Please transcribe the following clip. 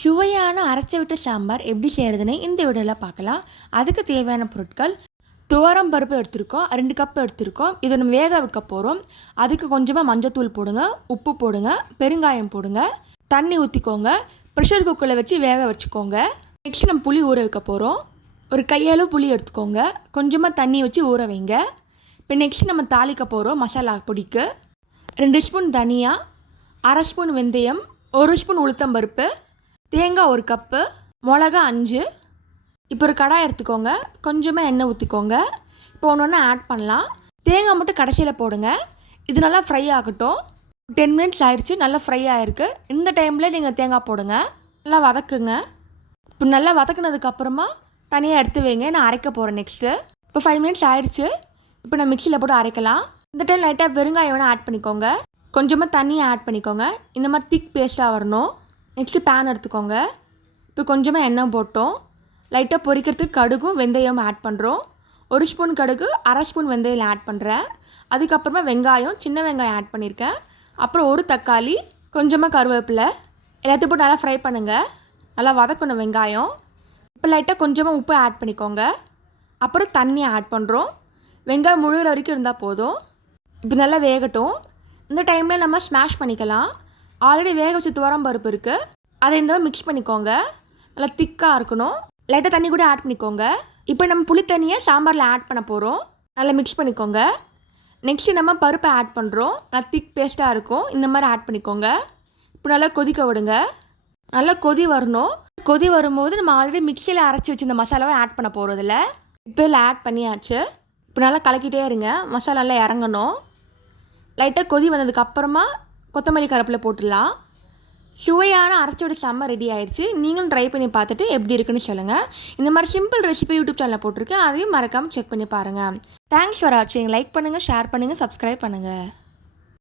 சுவையான அரைச்ச விட்ட சாம்பார் எப்படி செய்கிறதுன்னு இந்த வீடியோவில் பார்க்கலாம். அதுக்கு தேவையான பொருட்கள் துவரம் பருப்பு எடுத்திருக்கோம் ரெண்டு கப் எடுத்திருக்கோம். இதை நம்ம வேக வைக்க போகிறோம் அதுக்கு கொஞ்சமாக மஞ்சத்தூள் போடுங்க உப்பு போடுங்க பெருங்காயம் போடுங்க தண்ணி ஊற்றிக்கோங்க ப்ரெஷர் குக்கரில் வச்சு வேக வச்சுக்கோங்க. நெக்ஸ்ட் நம்ம புளி ஊற வைக்க போகிறோம் ஒரு கையளவு புளி எடுத்துக்கோங்க. கொஞ்சமாக தண்ணி வச்சு ஊற வைங்க. இப்போ நெக்ஸ்ட் நம்ம தாளிக்க போகிறோம் மசாலா பொடிக்கு. ரெண்டு ஸ்பூன் தனியா அரை ஸ்பூன் வெந்தயம் ஒரு ஸ்பூன் உளுத்தம்பருப்பு தேங்காய் ஒரு கப்பு மிளகா அஞ்சு. இப்போ ஒரு கடாய் எடுத்துக்கோங்க. கொஞ்சமாக எண்ணெய் ஊற்றிக்கோங்க இப்போ ஒன்று ஒன்று ஆட் பண்ணலாம். தேங்காய் மட்டும் கடைசியில் போடுங்க. இது நல்லா ஃப்ரை ஆகட்டும். டென் மினிட்ஸ் ஆயிடுச்சு. நல்லா ஃப்ரை ஆகிருக்கு இந்த டைமில் நீங்கள் தேங்காய் போடுங்க. நல்லா வதக்குங்க. இப்போ நல்லா வதக்குனதுக்கப்புறமா தனியாக எடுத்து வைங்க. நான் அரைக்க போகிறேன் நெக்ஸ்ட்டு இப்போ ஃபைவ் மினிட்ஸ் ஆயிடுச்சு. இப்போ நான் மிக்சியில் போட்டு அரைக்கலாம். இந்த டைம் லைட்டாக வெறுங்காயம் வேணால் ஆட் பண்ணிக்கோங்க. கொஞ்சமாக தண்ணியை ஆட் பண்ணிக்கோங்க. இந்த மாதிரி திக் பேஸ்ட்டாக வரணும். நெக்ஸ்ட்டு பேன் எடுத்துக்கோங்க. இப்போ கொஞ்சமாக எண்ணெய் போட்டோம். லைட்டாக பொரிக்கிறதுக்கு கடுகும் வெந்தயம் ஆட் பண்ணுறோம் ஒரு ஸ்பூன் கடுகு அரை ஸ்பூன் வெந்தயம் ஆட் பண்ணுறேன் அதுக்கப்புறமா வெங்காயம் சின்ன வெங்காயம் ஆட் பண்ணியிருக்கேன் அப்புறம் ஒரு தக்காளி கொஞ்சமாக கருவேப்பிலை. எல்லாத்தையும் போட்டு நல்லா ஃப்ரை பண்ணுங்கள் நல்லா வதக்கணும் வெங்காயம். இப்போ லைட்டாக கொஞ்சமாக உப்பு ஆட் பண்ணிக்கோங்க. அப்புறம் தண்ணி ஆட் பண்ணுறோம் வெங்காயம் முழுகிற வரைக்கும் இருந்தால் போதும். இப்போ நல்லா வேகட்டும். இந்த டைமில் நம்ம ஸ்மாஷ் பண்ணிக்கலாம். ஆல்ரெடி வேக வச்ச துவரம் பருப்பு இருக்குது அதை இந்த மிக்ஸ் பண்ணிக்கோங்க. நல்லா திக்காக இருக்கணும். லைட்டாக தண்ணி கூட ஆட் பண்ணிக்கோங்க. இப்போ நம்ம புளி தண்ணியை சாம்பாரில் ஆட் பண்ண போகிறோம் நல்லா மிக்ஸ் பண்ணிக்கோங்க. நெக்ஸ்ட்டு நம்ம பருப்பை ஆட் பண்ணுறோம் நல்லா திக் பேஸ்ட்டாக இருக்கும். இந்த மாதிரி ஆட் பண்ணிக்கோங்க. இப்போ நல்லா கொதிக்க விடுங்க. நல்லா கொதி வரணும். கொதி வரும்போது நம்ம ஆல்ரெடி மிக்சியில் அரைச்சி வச்சிருந்த மசாலாவை ஆட் பண்ண போகிறதில்ல இப்போ இதில் ஆட் பண்ணியாச்சு. இப்போ நல்லா கலக்கிட்டே இருங்க. மசாலா நல்லா இறங்கணும். லைட்டாக கொதி வந்ததுக்கப்புறமா கொத்தமல்லி கருப்பில் போட்டுடலாம். சுவையான அரைச்சோட செம்ம ரெடி ஆயிடுச்சு. நீங்களும் ட்ரை பண்ணி பார்த்துட்டு எப்படி இருக்குன்னு சொல்லுங்கள் இந்த மாதிரி சிம்பிள் ரெசிபி யூடியூப் சேனலில் போட்டிருக்கேன். அதையும் மறக்காமல் செக் பண்ணி பாருங்கள் தேங்க்ஸ் ஃபார் வாட்சிங் லைக் பண்ணுங்கள் ஷேர் பண்ணுங்கள் சப்ஸ்கிரைப் பண்ணுங்கள்